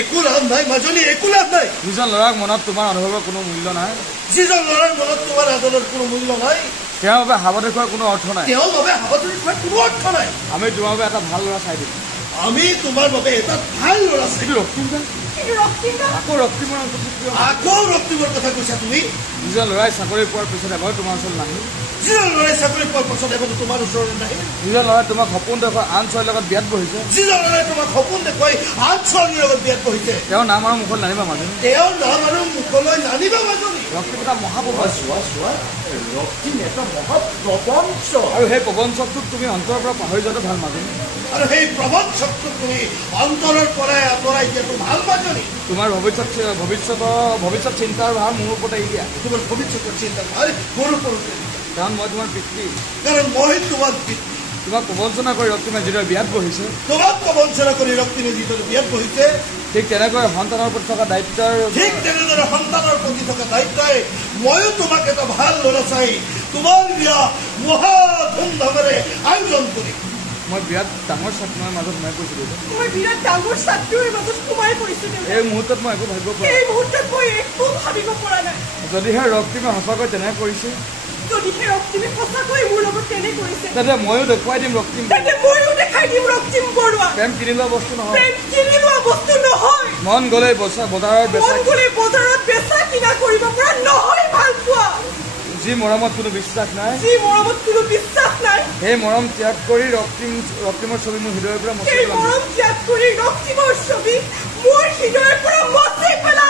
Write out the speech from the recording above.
একো লাভ নাই মাজনী, একো লাভ নাই। যিজন ল'ৰাক মনত তোমাৰ অনুভৱৰ কোনো মূল্য নাই, যিজন ল'ৰাৰ মনত তোমাৰ আদৰৰ কোনো মূল্য নাই, তেওঁৰ বাবে হাবা দেখুৱাৰ কোনো অৰ্থ নাই, তেওঁৰ বাবে হাবাথুৰি দেখুৱাৰ কোনো অৰ্থ নাই। আমি তোমাৰ বাবে এটা ভাল ল'ৰা চাই দিম। আমি তোমাৰ বাবে এটা ভাল ল'ৰা চাই দিম। আকৌ ৰক্তিমৰ আকৌ ৰক্তিমৰ কথা কৈছা তুমি? যিজন ল'ৰাই চাকৰি পোৱাৰ পিছত এবাৰ তোমাৰ ওচৰত নাহি, যিজন ল'ৰাই চাকৰি পোৱাৰ পাছত এবাৰ তোমাৰ ওচৰলৈ নাহে, যিজন ল'ৰাই তোমাক সপোন দেখুৱাই আন ছোৱালীৰ লগত বিয়াত বহিছে, যিজন ল'ৰাই তোমাক সপোন দেখুৱাই আন ছোৱালীৰ লগত বিয়াত বহিছে, তেওঁৰ নাম আৰু মুখত নানিবা মাজনী। তেওঁৰ নাম আৰু মুখলৈ নানিবা মাজনী। ৰক্তিম এটা মহাপ্ৰবঞ্চ, ৰক্তিম এটা মহাপ্ৰবঞ্চ, আৰু সেই প্ৰবঞ্চকটোক তুমি অন্তৰৰ পৰা পাহৰি যোৱাটো ভাল মাজনী। আৰু সেই প্ৰবঞ্চকটোক তুমি অন্তৰৰ পৰাই আঁতৰাই দিয়াটো ভাল মাজনী। তোমাৰ ভৱিষ্যত চিন্তাৰ ভাৰ মোৰ ওপৰত এৰি দিয়া। তোমাৰ ভৱিষ্যতৰ চিন্তা ভাৰ মোৰ ওপৰত এৰি দিয়া। কাৰণ মই তোমাৰ পিতৃ, কাৰণ মই তোমাৰ পিতৃ। তোমাক প্ৰবঞ্চনা কৰি ৰক্তিমে যিদৰে বিয়াত বহিছে, তোমাক প্ৰবঞ্চনা কৰি ৰক্তিমে যিদৰে বিয়াত বহিছে, ঠিক তেনেকৈ সন্তানৰ প্ৰতি থকা দায়িত্বৰ, ঠিক তেনেদৰে সন্তানৰ প্ৰতি থকা দায়িত্বই ময়ো তোমাক এটা ভাল ল'ৰা চাই তোমাৰ বিয়া মহা ধুমধামেৰে আয়োজন কৰিম। মই বিৰাট ডাঙৰ ছাত্ৰৰ মাজত সোমাই পৰিছিলোঁ। মই বিৰাট ডাঙৰ ছাত্ৰৰ মাজত সোমাই পৰিছিলোঁ। এই মুহূৰ্তত মই একো ভাবিব পৰা নাই। এই মুহূৰ্তত মই একো ভাবিব পৰা নাই। যদিহে ৰক্তিমে সঁচাকৈ তেনে কৰিছে, যদিহে ৰক্তিমে সঁচাকৈ মোৰ লগত তেনে কৰিছে, তেন্তে ময়ো দেখুৱাই দিম ৰক্তিম। তেন্তে ময়ো দেখাই দিম ৰক্তিম বৰুৱা। প্ৰেম কিনি লোৱা বস্তু নহয়, প্ৰেম কিনি লোৱা বস্তু নহয়। মন গ'লে বজাৰত বেচা কিনা কৰিব পৰা নহয় ভাল পোৱা। যি মৰমত কোনো বিশ্বাস নাই, সেই মৰম ত্যাগ কৰি ৰক্তিমৰ ছবি মোৰ হৃদয়ৰ পৰা মচি পেলাম।